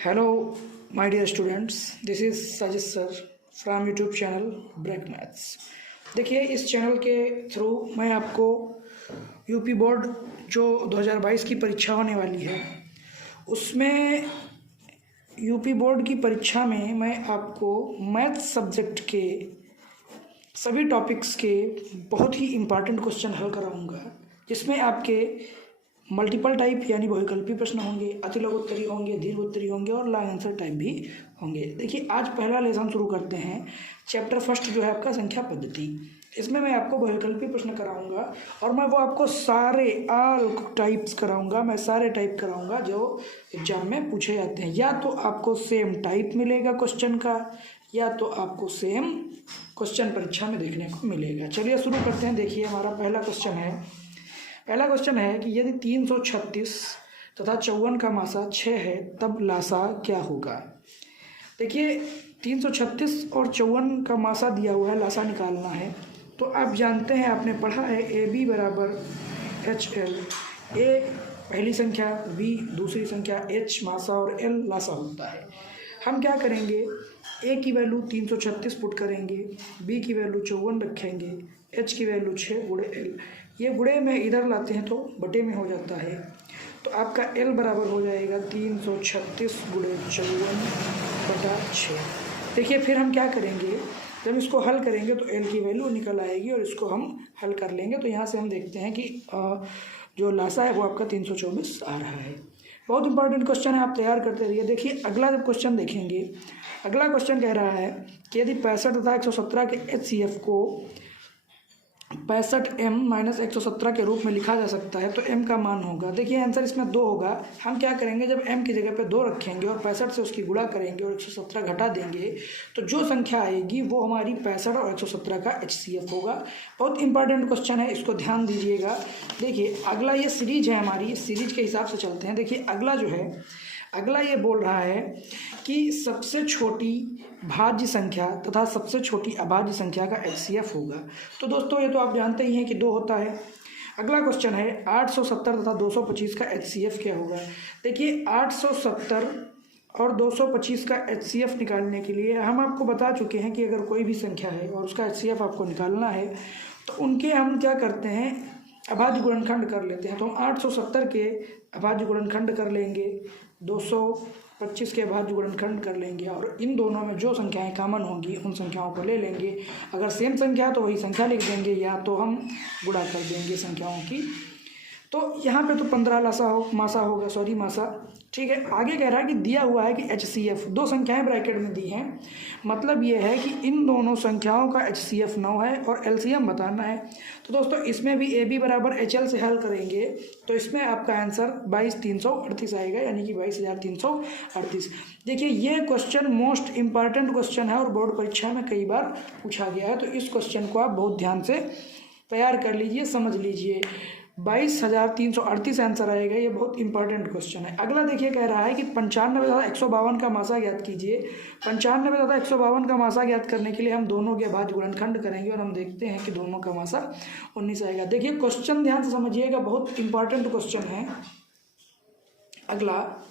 Hello, my dear students. This is Sajid sir from YouTube channel break maths. देखिए, इस channel के through मैं आपको यूपी बोर्ड जो 2022 की परीक्षा होने वाली है उसमें यूपी बोर्ड की परीक्षा में मैं आपको मैथ सब्जेक्ट के सभी टॉपिक्स के बहुत ही इम्पॉर्टेंट क्वेश्चन हल कराऊंगा, जिसमें आपके मल्टीपल टाइप यानी बहुविकल्पी प्रश्न होंगे, अतिलघुत्तरीय होंगे, दीर्घोत्तरीय होंगे और लॉन्ग आंसर टाइप भी होंगे। देखिए, आज पहला लेसन शुरू करते हैं। चैप्टर फर्स्ट जो है आपका संख्या पद्धति। इसमें मैं आपको बहुविकल्पी प्रश्न कराऊंगा और मैं वो आपको सारे ऑल टाइप्स कराऊंगा। मैं सारे टाइप कराऊंगा जो एग्जाम में पूछे जाते हैं। या तो आपको सेम टाइप मिलेगा क्वेश्चन का, या तो आपको सेम क्वेश्चन परीक्षा में देखने को मिलेगा। चलिए शुरू करते हैं। देखिए, हमारा पहला क्वेश्चन है कि यदि 336 तथा 54 का मासा 6 है तब लासा क्या होगा। देखिए, 336 और 54 का मासा दिया हुआ है, लासा निकालना है। तो आप जानते हैं, आपने पढ़ा है AB बराबर HL। A पहली संख्या, B दूसरी संख्या, H मासा और L लासा होता है। हम क्या करेंगे, A की वैल्यू 336 पुट करेंगे, B की वैल्यू 54 रखेंगे, H की वैल्यू 6 गुणे L। ये गुणे में इधर लाते हैं तो बटे में हो जाता है। तो आपका L बराबर हो जाएगा 336 गुणे 54/6। देखिए, फिर हम क्या करेंगे, जब इसको हल करेंगे तो L की वैल्यू निकल आएगी और इसको हम हल कर लेंगे। तो यहाँ से हम देखते हैं कि जो लासा है वो आपका 324 आ रहा है। बहुत इंपॉर्टेंट क्वेश्चन है, आप तैयार करते रहिए। देखिए, अगला जब क्वेश्चन देखेंगे, अगला क्वेश्चन कह रहा है कि यदि 65 तथा 117 के HCF को 65m - 117 के रूप में लिखा जा सकता है तो m का मान होगा। देखिए, आंसर इसमें 2 होगा। हम क्या करेंगे, जब m की जगह पे 2 रखेंगे और 65 से उसकी गुणा करेंगे और 117 घटा देंगे तो जो संख्या आएगी वो हमारी 65 और 117 का HCF होगा। बहुत इंपॉर्टेंट क्वेश्चन है, इसको ध्यान दीजिएगा। देखिए, अगला ये सीरीज है हमारी, सीरीज के हिसाब से चलते हैं। देखिए, अगला ये बोल रहा है कि सबसे छोटी भाज्य संख्या तथा सबसे छोटी अभाज्य संख्या का HCF होगा। तो दोस्तों, ये तो आप जानते ही हैं कि 2 होता है। अगला क्वेश्चन है 870 तथा 225 का HCF क्या होगा। देखिए, 870 और 225 का HCF निकालने के लिए हम आपको बता चुके हैं कि अगर कोई भी संख्या है और उसका HCF आपको निकालना है तो उनके हम क्या करते हैं, अभाज्य गुणनखंड कर लेते हैं। तो हम 870 के अभाज्य गुणनखंड कर लेंगे, 225 के अभाज्य गुणनखंड कर लेंगे और इन दोनों में जो संख्याएं कॉमन होंगी उन संख्याओं को ले लेंगे। अगर सेम संख्या है तो वही संख्या लिख देंगे, या तो हम गुणा कर देंगे संख्याओं की। तो यहाँ पे तो 15 मासा, ठीक है। आगे कह रहा है कि दिया हुआ है कि HCF 2 संख्याएं ब्रैकेट में दी हैं, मतलब ये है कि इन दोनों संख्याओं का HCF 9 है और LCM बताना है। तो दोस्तों, इसमें भी AB बराबर HL से हल करेंगे तो इसमें आपका आंसर 22,338 आएगा, यानी कि 22,338। देखिए, ये क्वेश्चन मोस्ट इम्पॉर्टेंट क्वेश्चन है और बोर्ड परीक्षा में कई बार पूछा गया है। तो इस क्वेश्चन को आप बहुत ध्यान से तैयार कर लीजिए, समझ लीजिए। 22,338 आंसर आएगा। ये बहुत इंपॉर्टेंट क्वेश्चन है। अगला देखिए, कह रहा है कि 95 तथा 152 का मासा ज्ञात कीजिए। 95 तथा 152 का मासा ज्ञात करने के लिए हम दोनों के अभाज्य गुणनखंड करेंगे और हम देखते हैं कि दोनों का मासा 19 आएगा। देखिए, क्वेश्चन ध्यान से समझिएगा, बहुत इंपॉर्टेंट क्वेश्चन है। अगला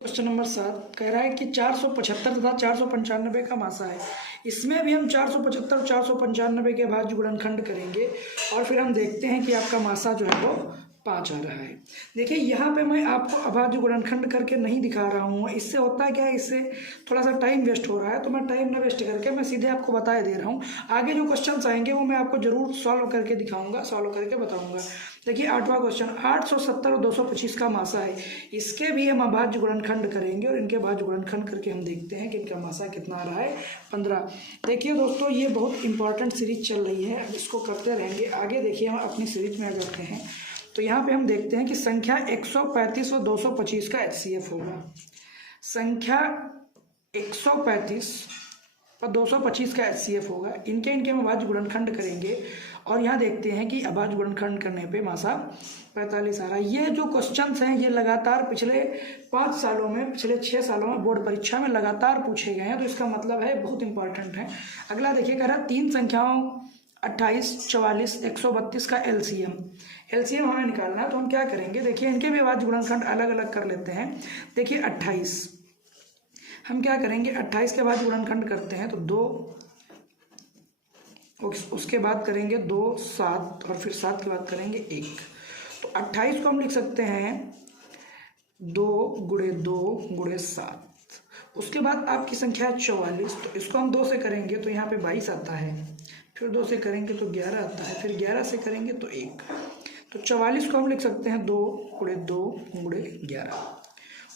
क्वेश्चन नंबर 7 कह रहा है कि 475 तथा 495 का मासा है। इसमें भी हम 475 और 495 के अभाज्य गुणनखंड करेंगे और फिर हम देखते हैं कि आपका मासा जो है वो 5 आ रहा है। देखिए, यहाँ पे मैं आपको अभाज्य गुणनखंड करके नहीं दिखा रहा हूँ। इससे होता है क्या है, इससे थोड़ा सा टाइम वेस्ट हो रहा है, तो मैं टाइम न वेस्ट करके मैं सीधे आपको बता दे रहा हूँ। आगे जो क्वेश्चन आएंगे वो मैं आपको जरूर सॉल्व करके दिखाऊंगा, सॉल्व करके बताऊंगा। देखिए, 8वां क्वेश्चन 870 और 225 का मासा है। इसके भी हम अभाज्य गुणनखंड करेंगे और इनके अभाज्य गुणनखंड करके हम देखते हैं कि इनका मासा कितना आ रहा है, 15। देखिए दोस्तों, ये बहुत इंपॉर्टेंट सीरीज चल रही है, इसको करते रहेंगे। आगे देखिए, हम अपनी सीरीज में आ जाते हैं। तो यहाँ पे हम देखते हैं कि संख्या 135 और 225 का HCF होगा। संख्या 135 और 225 का HCF होगा। इनके हम अभाज्य गुणनखंड करेंगे और यहाँ देखते हैं कि अभाज्य गुणनखंड करने पे मासा 45 आ रहा है। ये जो क्वेश्चंस हैं ये लगातार पिछले 5 सालों में, पिछले 6 सालों में बोर्ड परीक्षा में लगातार पूछे गए हैं, तो इसका मतलब है बहुत इंपॉर्टेंट है। अगला देखिए, कह रहा है 3 संख्याओं 28, 44, 132 का एलसीएम हमें निकालना है। तो हम क्या करेंगे, देखिए, इनके भी अभाज्य गुणनखंड अलग अलग कर लेते हैं। देखिए, 28 हम क्या करेंगे, 28 के बाद गुणनखंड करते हैं तो 2, उसके बाद करेंगे 2, 7 और फिर 7 के बाद करेंगे 1। तो 28 को हम लिख सकते हैं 2 गुणे 2 गुणे 7। उसके बाद आपकी संख्या है 44, तो इसको हम 2 से करेंगे तो यहाँ पे 22 आता है, फिर 2 से करेंगे तो 11 आता है, फिर 11 से करेंगे तो 1। तो 44 को हम लिख सकते हैं 2 गुणे 2 गुणे 11।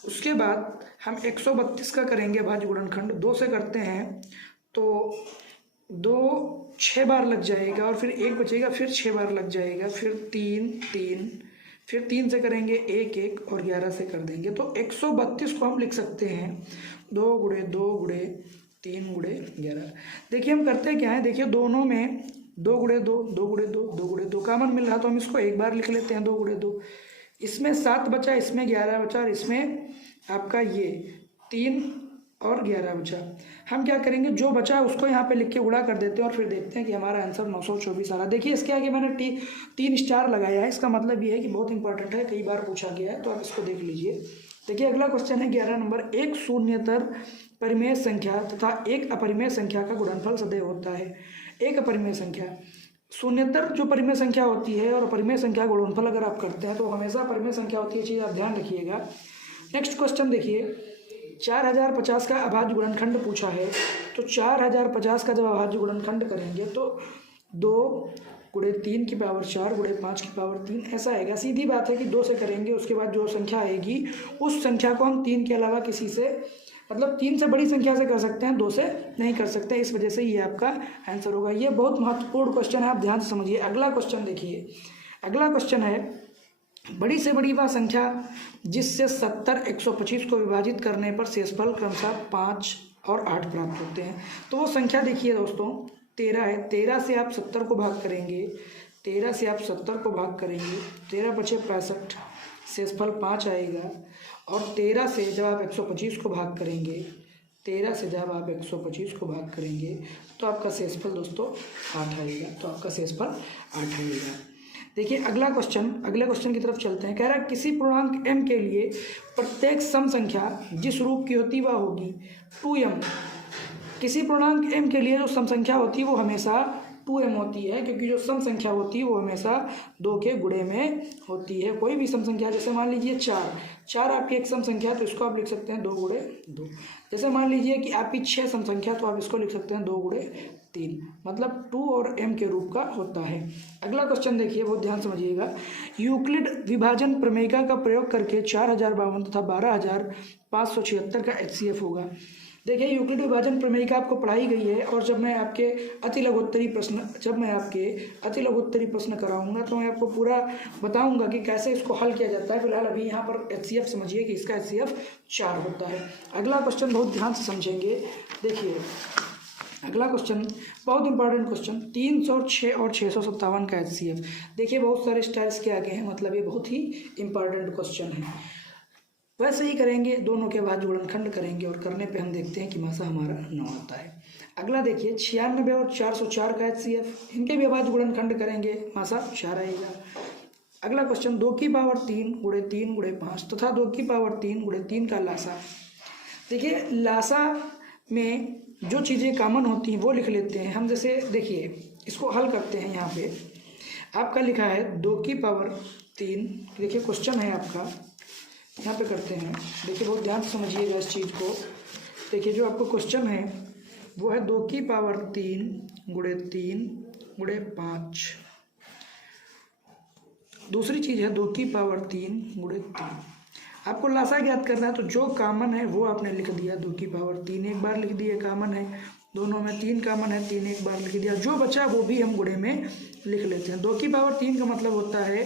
उसके बाद हम 132 का करेंगे भाज्य गुणनखंड, 2 से करते हैं तो 2 6 बार लग जाएगा और फिर 1 बचेगा, फिर 6 बार लग जाएगा, फिर 3 3, फिर 3 से करेंगे 1 1 और 11 से कर देंगे। तो 132 को हम लिख सकते हैं 2 गुणे 2 गुणे 3 गुणे 11। देखिए हम करते क्या है, देखिए दोनों में 2 गुणे 2 2 गुणे 2 2 गुणे 2 कॉमन मिल रहा, तो हम इसको एक बार लिख लेते हैं 2 गुणे 2। इसमें 7 बचा, इसमें 11 बचा और इसमें आपका ये 3 और 11 बचा। हम क्या करेंगे, जो बचा है उसको यहाँ पे लिख के गुणा कर देते हैं और फिर देखते हैं कि हमारा आंसर 924 आ रहा है। देखिए इसके आगे मैंने 3 स्टार लगाया है, इसका मतलब ये है कि बहुत इंपॉर्टेंट है, कई बार पूछा गया है, तो आप इसको देख लीजिए। देखिए अगला क्वेश्चन है 11 नंबर, एक शून्यतर परिमेय संख्या तथा एक अपरिमेय संख्या का गुणनफल सदैव होता है। एक अपरिमेय संख्या, शून्यतर जो परिमेय संख्या होती है और अपरिमेय संख्या का गुणनफल अगर आप करते हैं तो हमेशा परिमेय संख्या होती है, चीज़ आप ध्यान रखिएगा। नेक्स्ट क्वेश्चन देखिए, 4050 का अभाज्य गुणनखंड पूछा है, तो 4050 का जब अभाज्य गुणनखंड करेंगे तो 2 गुणे 3 की पावर 4 गुणे 5 की पावर 3 ऐसा आएगा। सीधी बात है कि 2 से करेंगे, उसके बाद जो संख्या आएगी उस संख्या को हम 3 के अलावा किसी से, मतलब 3 से बड़ी संख्या से कर सकते हैं, 2 से नहीं कर सकते, इस वजह से ये आपका आंसर होगा। ये बहुत महत्वपूर्ण क्वेश्चन है, आप ध्यान से समझिए। अगला क्वेश्चन देखिए, अगला क्वेश्चन है, बड़ी से बड़ी वह संख्या जिससे 70 125 को विभाजित करने पर शेषफल क्रमशः 5 और 8 प्राप्त होते हैं। तो वो संख्या देखिए दोस्तों 13 है। 13 से आप 70 को भाग करेंगे, 13 से आप 70 को भाग करेंगे, 13 बचे 65, शेषफल 5 आएगा। और 13 से जब आप 125 को भाग करेंगे, 13 से जब आप 125 को भाग करेंगे तो आपका शेषफल दोस्तों 8 आएगा, तो आपका शेषफल 8 आएगा। देखिए अगला क्वेश्चन, अगले क्वेश्चन की तरफ चलते हैं। कह रहा है किसी पूर्णांक m के लिए प्रत्येक सम संख्या जिस रूप की होती वह होगी 2m। किसी पूर्णांक m के लिए जो सम संख्या होती है वो हमेशा 2m होती है, क्योंकि जो सम संख्या होती है वो हमेशा 2 के गुणे में होती है। कोई भी सम संख्या, जैसे मान लीजिए 4 आपकी एक सम संख्या, तो इसको आप लिख सकते हैं 2 गुणे 2। जैसे मान लीजिए कि आपकी 6 सम संख्या, तो आप इसको लिख सकते हैं 2 गुणे 3, मतलब 2 और m के रूप का होता है। अगला क्वेश्चन देखिए, बहुत ध्यान समझिएगा। यूक्लिड विभाजन प्रमेयिका का प्रयोग करके 4052 तथा 12576 का HCF होगा। देखिए यूक्लिड विभाजन प्रमेयिका आपको पढ़ाई गई है, और जब मैं आपके अति लघुत्तरी प्रश्न कराऊंगा तो मैं आपको पूरा बताऊंगा कि कैसे इसको हल किया जाता है। फिलहाल अभी यहाँ पर HCF समझिए कि इसका HCF 4 होता है। अगला क्वेश्चन बहुत ध्यान से समझेंगे। देखिए अगला क्वेश्चन बहुत इंपॉर्टेंट क्वेश्चन, 306 और 657 का HCF। देखिए बहुत सारे स्टाइल्स के आगे हैं, मतलब ये बहुत ही इंपॉर्टेंट क्वेश्चन है। वैसे ही करेंगे, दोनों के बाद गुणनखंड करेंगे और करने पे हम देखते हैं कि मासा हमारा 9 आता है। अगला देखिए 96 और 404 का HCF, इनके भी बाद गुणनखंड करेंगे, मासा 4 आएगा। अगला क्वेश्चन 2 की पावर 3 गुणे 3 गुणे 5 तथा 2 की पावर 3 गुणे 3 का लासा। देखिए लासा में जो चीज़ें कॉमन होती हैं वो लिख लेते हैं हम। जैसे देखिए इसको हल करते हैं, यहाँ पे आपका लिखा है 2 की पावर 3। देखिए क्वेश्चन है आपका, यहाँ पे करते हैं। देखिए बहुत ध्यान से समझिएगा इस चीज़ को। देखिए जो आपको क्वेश्चन है वो है 2 की पावर 3 गुणे 3 गुणे 5। दूसरी चीज़ है 2 की पावर 3 गुणे 3। आपको लासा ज्ञात करना है, तो जो कॉमन है वो आपने लिख दिया। 2 की पावर 3 एक बार लिख दिए, कॉमन है, दोनों में 3 कॉमन है, 3 एक बार लिख दिया। जो बचा वो भी हम गुणे में लिख लेते हैं। 2 की पावर 3 का मतलब होता है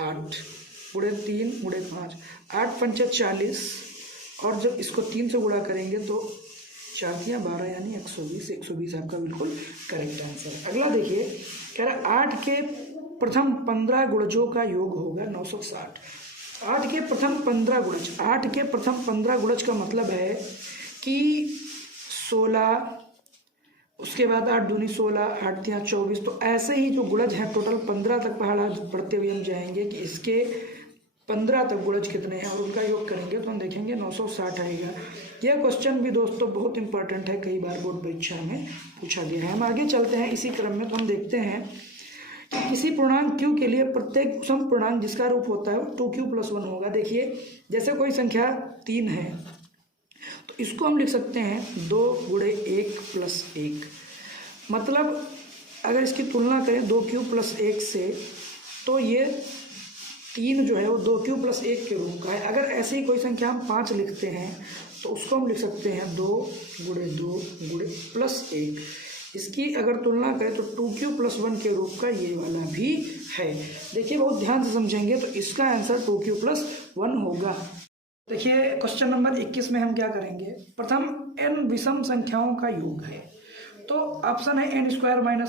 8 गुणे 3 गुणे 5, 8 पंचे 40, और जब इसको 3 से गुणा करेंगे तो 4 तियाँ 12 यानी 120। 120 आपका बिल्कुल करेक्ट आंसर। अगला देखिए कह रहा है 8 के प्रथम 15 गुणजों का योग होगा 960। 8 के प्रथम 15 गुणज, 8 के प्रथम 15 गुणज का मतलब है कि 16, उसके बाद 8 दूनी 16, 8 तियाँ 24। तो ऐसे ही जो गुणज हैं टोटल 15 तक पढ़ते हुए हम जाएंगे कि इसके 15 तक गुणज कितने हैं और उनका योग करेंगे तो हम देखेंगे 960 आएगा। यह क्वेश्चन भी दोस्तों बहुत इंपॉर्टेंट है, कई बार बोर्ड परीक्षा में पूछा गया है। हम आगे चलते हैं इसी क्रम में, तो हम देखते हैं कि किसी पूर्णांक q के लिए प्रत्येक सम पूर्णांक जिसका रूप होता है वो 2q + 1 होगा। देखिए जैसे कोई संख्या 3 है तो इसको हम लिख सकते हैं 2 × 1 + 1, मतलब अगर इसकी तुलना करें 2q + 1 से तो ये 3 जो है वो 2q + 1 के रूप का है। अगर ऐसी कोई संख्या हम 5 लिखते हैं तो उसको हम लिख सकते हैं 2 × 2 + 1। इसकी अगर तुलना करें तो 2q + 1 के रूप का ये वाला भी है। देखिए बहुत ध्यान से समझेंगे तो इसका आंसर 2q + 1 होगा। देखिए क्वेश्चन नंबर 21 में हम क्या करेंगे, प्रथम n विषम संख्याओं का योग है। तो ऑप्शन है n² - 1,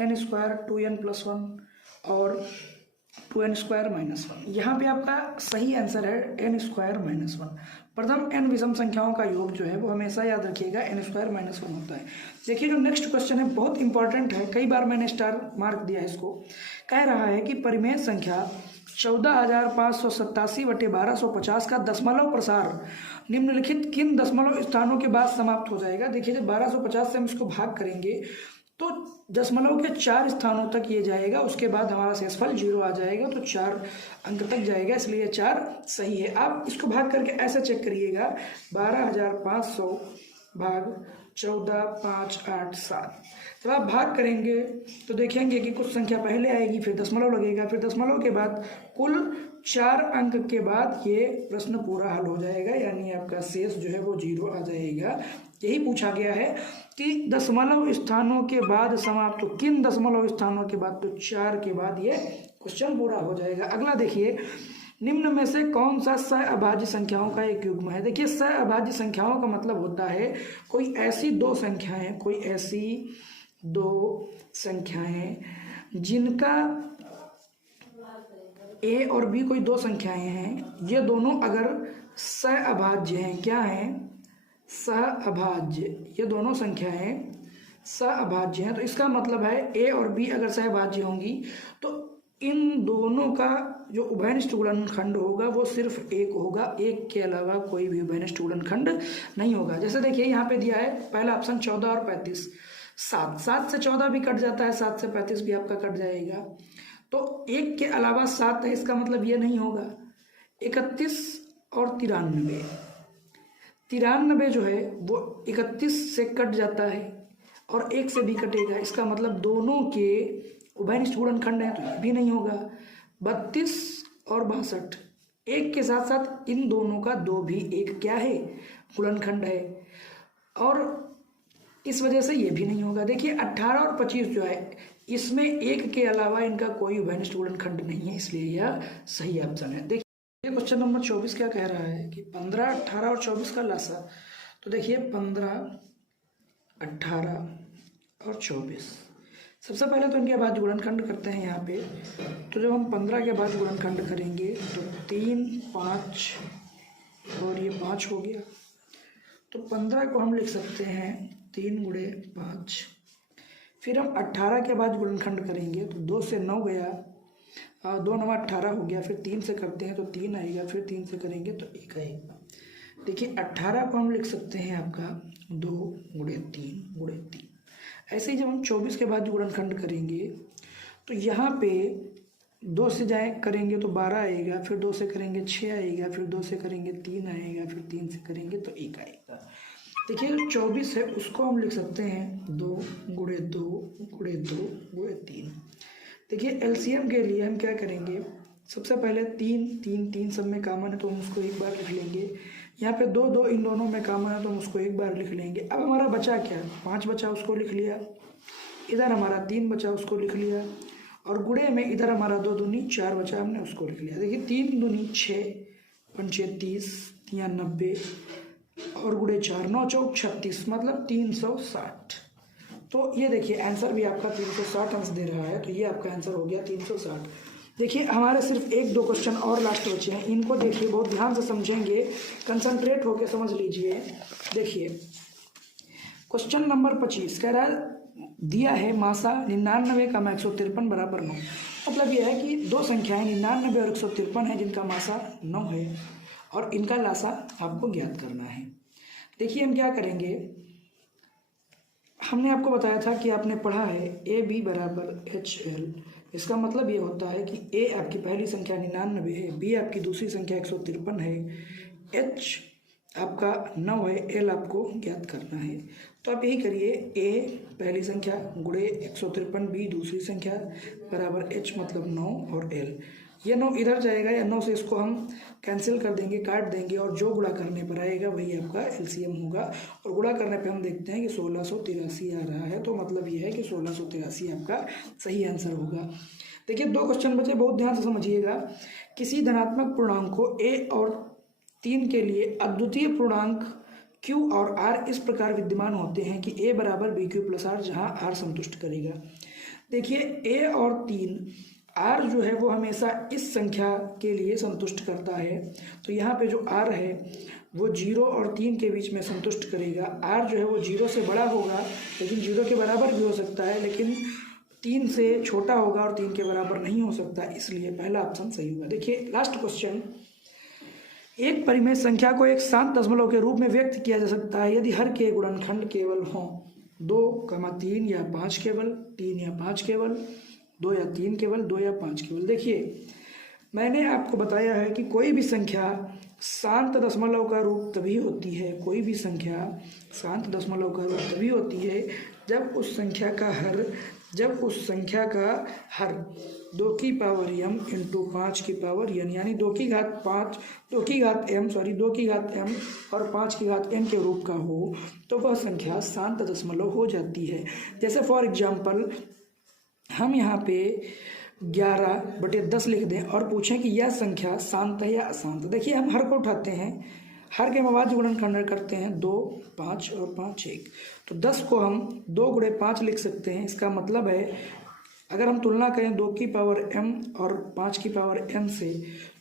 n² 2n + 1 और 2n² - 1। यहाँ पे आपका सही आंसर है n² - 1। प्रथम n विषम संख्याओं का योग जो है वो हमेशा याद रखिएगा n² - 1 होता है। देखिए जो नेक्स्ट क्वेश्चन है बहुत इंपॉर्टेंट है, कई बार मैंने स्टार मार्क दिया है इसको। कह रहा है कि परिमेय संख्या 14,587/1250 का दशमलव प्रसार निम्नलिखित किन दशमलव स्थानों के बाद समाप्त हो जाएगा। देखिए जब 1250 से हम इसको भाग करेंगे तो दशमलव के 4 स्थानों तक ये जाएगा, उसके बाद हमारा शेषफल 0 आ जाएगा, तो 4 अंक तक जाएगा, इसलिए 4 सही है। आप इसको भाग करके ऐसे चेक करिएगा 12,500 भाग 14,587। जब आप भाग करेंगे तो देखेंगे कि कुछ संख्या पहले आएगी, फिर दशमलव लगेगा, फिर दशमलव के बाद कुल 4 अंक के बाद ये प्रश्न पूरा हल हो जाएगा, यानी आपका शेष जो है वो 0 आ जाएगा। यही पूछा गया है कि दशमलव स्थानों के बाद समाप्त, तो किन दशमलव स्थानों के बाद, तो 4 के बाद ये क्वेश्चन पूरा हो जाएगा। अगला देखिए, निम्न में से कौन सा सहअभाज्य संख्याओं का एक युग्म है। देखिए सहअभाज्य संख्याओं का मतलब होता है कोई ऐसी दो संख्याएं जिनका a और b कोई दो संख्याएं हैं, ये दोनों अगर सहअभाज्य हैं, क्या हैं, सहअभाज्य, ये दोनों संख्याएं सहअभाज्य हैं, तो इसका मतलब है a और b अगर सहअभाज्य होंगी तो इन दोनों का जो उभयनिष्ठ गुणनखंड होगा वो सिर्फ 1 होगा, 1 के अलावा कोई भी उभयनिष्ठ गुणनखंड नहीं होगा। जैसे देखिए यहाँ पे दिया है पहला ऑप्शन 14 और 35, 7 से 14 भी कट जाता है, 7 से 35 भी आपका कट जाएगा, तो 1 के अलावा 7 है, इसका मतलब ये नहीं होगा। 31 और 93 जो है वो 31 से कट जाता है और 1 से भी कटेगा, इसका मतलब दोनों के उभयनिष्ठ गुणनखंड है, तो ये भी नहीं होगा। 32 और 62, 1 के साथ साथ इन दोनों का 2 भी 1 क्या है, गुणनखंड है, और इस वजह से ये भी नहीं होगा। देखिए 18 और 25 जो है इसमें 1 के अलावा इनका कोई उभयनिष्ठ गुणनखंड नहीं है, इसलिए यह सही ऑप्शन है। देखिए क्वेश्चन नंबर 24 क्या कह रहा है कि 15, 18 और 24 का लासा। तो देखिए 15, 18 और 24, सबसे पहले तो इनके अभाज्य गुणनखंड करते हैं यहाँ पे। तो जब हम 15 के अभाज्य गुणनखंड करेंगे तो 3, 5 और ये 5 हो गया, तो 15 को हम लिख सकते हैं 3 × 5। फिर हम 18 के अभाज्य गुणनखंड करेंगे तो 2 से 9 गया, 2 × 9 18 हो गया, फिर 3 से करते हैं तो 3 आएगा, फिर 3 से करेंगे तो 1 आएगा। देखिए 18 को हम लिख सकते हैं आपका 2 × 3 × 3। ऐसे ही जब हम 24 के बाद गुणनखंड करेंगे तो यहाँ पे 2 से करेंगे तो 12 आएगा, फिर 2 से करेंगे 6 आएगा, फिर 2 से करेंगे 3 आएगा, फिर 3 से करेंगे तो 1 आएगा। देखिए जो 24 है उसको हम लिख सकते हैं 2 × 2 × 2 × 3। देखिए एलसीएम के लिए हम क्या करेंगे, सबसे पहले 3 सब में कॉमन है तो हम उसको एक बार लिख लेंगे। यहाँ पे 2 इन दोनों में कॉमन है तो हम उसको एक बार लिख लेंगे। अब हमारा बचा क्या, 5 बचा, उसको लिख लिया। इधर हमारा 3 बचा, उसको लिख लिया, और गुणे में इधर हमारा 2 दूनी 4 बचा, हमने उसको लिख लिया। देखिए 3 दूनी 6, 5 30, 3 90 और गुणे 4 9 चौक 36, मतलब 360। तो ये देखिए आंसर भी आपका 360 अंश दे रहा है, तो ये आपका आंसर हो गया 360। देखिए हमारे सिर्फ 1-2 क्वेश्चन और लास्ट बचे हैं, इनको देखिए बहुत ध्यान से समझेंगे, कंसंट्रेट होकर समझ लीजिए। देखिए क्वेश्चन नंबर 25 कह रहा है दिया है मासा 99 का 153 = 9। मतलब यह है कि दो संख्याएं 99 और 153 है जिनका मासा 9 है और इनका लासा आपको ज्ञात करना है। देखिए हम क्या करेंगे, हमने आपको बताया था कि आपने पढ़ा है ए बी बराबर एच एल। इसका मतलब ये होता है कि ए आपकी पहली संख्या 99 है, बी आपकी दूसरी संख्या 153 है, एच आपका 9 है, एल आपको ज्ञात करना है। तो आप यही करिए, ए पहली संख्या गुणे 153 बी दूसरी संख्या बराबर एच मतलब 9 और एल। ये 9 इधर जाएगा या 9 से इसको हम कैंसिल कर देंगे, काट देंगे और जो गुणा करने पर आएगा वही आपका एलसीएम होगा। और गुणा करने पे हम देखते हैं कि 1683 आ रहा है, तो मतलब ये है कि 1683 आपका सही आंसर होगा। देखिए 2 क्वेश्चन बचे, बहुत ध्यान से समझिएगा। किसी धनात्मक पूर्णांक को ए और 3 के लिए अद्वितीय पूर्णांक Q और R इस प्रकार विद्यमान होते हैं कि A बराबर BQ प्लस R, जहाँ R संतुष्ट करेगा। देखिए A और 3, R जो है वो हमेशा इस संख्या के लिए संतुष्ट करता है, तो यहाँ पे जो R है वो 0 और 3 के बीच में संतुष्ट करेगा। R जो है वो 0 से बड़ा होगा लेकिन 0 के बराबर भी हो सकता है, लेकिन 3 से छोटा होगा और 3 के बराबर नहीं हो सकता, इसलिए पहला ऑप्शन सही होगा। देखिए लास्ट क्वेश्चन, एक परिमेय संख्या को एक शांत दशमलव के रूप में व्यक्त किया जा सकता है यदि हर के गुणनखंड केवल हों 2, 3 या 5 केवल, 3 या 5 केवल, 2 या 3 केवल, 2 या 5 केवल। देखिए मैंने आपको बताया है कि कोई भी संख्या शांत दशमलव का रूप तभी होती है, कोई भी संख्या शांत दशमलव का रूप तभी होती है जब उस संख्या का हर 2 की पावर m इंटू 5 की पावर n यानी 2 की घात m और 5 की घात n के रूप का हो, तो वह संख्या शांत दशमलव हो जाती है। जैसे फॉर एग्जांपल हम यहाँ पे 11/10 लिख दें और पूछें कि यह संख्या शांत है या अशांत। देखिए हम हर को उठाते हैं, हर के मवाद्य गुणनखंड करते हैं 2, 5 और 5 1, तो 10 को हम 2 गुणे 5 लिख सकते हैं। इसका मतलब है अगर हम तुलना करें 2 की पावर m और 5 की पावर n से,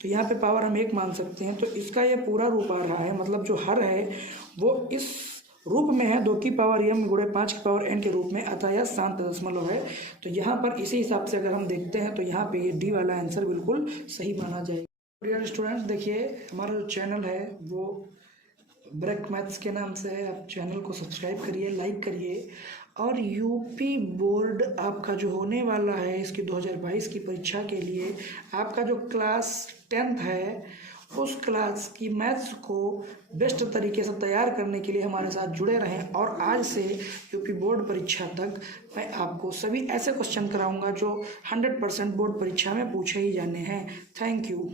तो यहाँ पे पावर हम 1 मान सकते हैं, तो इसका ये पूरा रूप आ रहा है, मतलब जो हर है वो इस रूप में है 2 की पावर m गुणे 5 की पावर n के रूप में, अतः यह शांत दशमलव है। तो यहाँ पर इसी हिसाब से अगर हम देखते हैं तो यहाँ पे ये डी वाला आंसर बिल्कुल सही माना जाएगा। डियर स्टूडेंट्स, देखिए हमारा जो चैनल है वो ब्रेक मैथ्स के नाम से है, आप चैनल को सब्सक्राइब करिए, लाइक करिए। और यूपी बोर्ड आपका जो होने वाला है इसकी 2022 की परीक्षा के लिए, आपका जो क्लास 10th है उस क्लास की मैथ्स को बेस्ट तरीके से तैयार करने के लिए हमारे साथ जुड़े रहें। और आज से यूपी बोर्ड परीक्षा तक मैं आपको सभी ऐसे क्वेश्चन कराऊंगा जो 100% बोर्ड परीक्षा में पूछे ही जाने हैं। Thank you.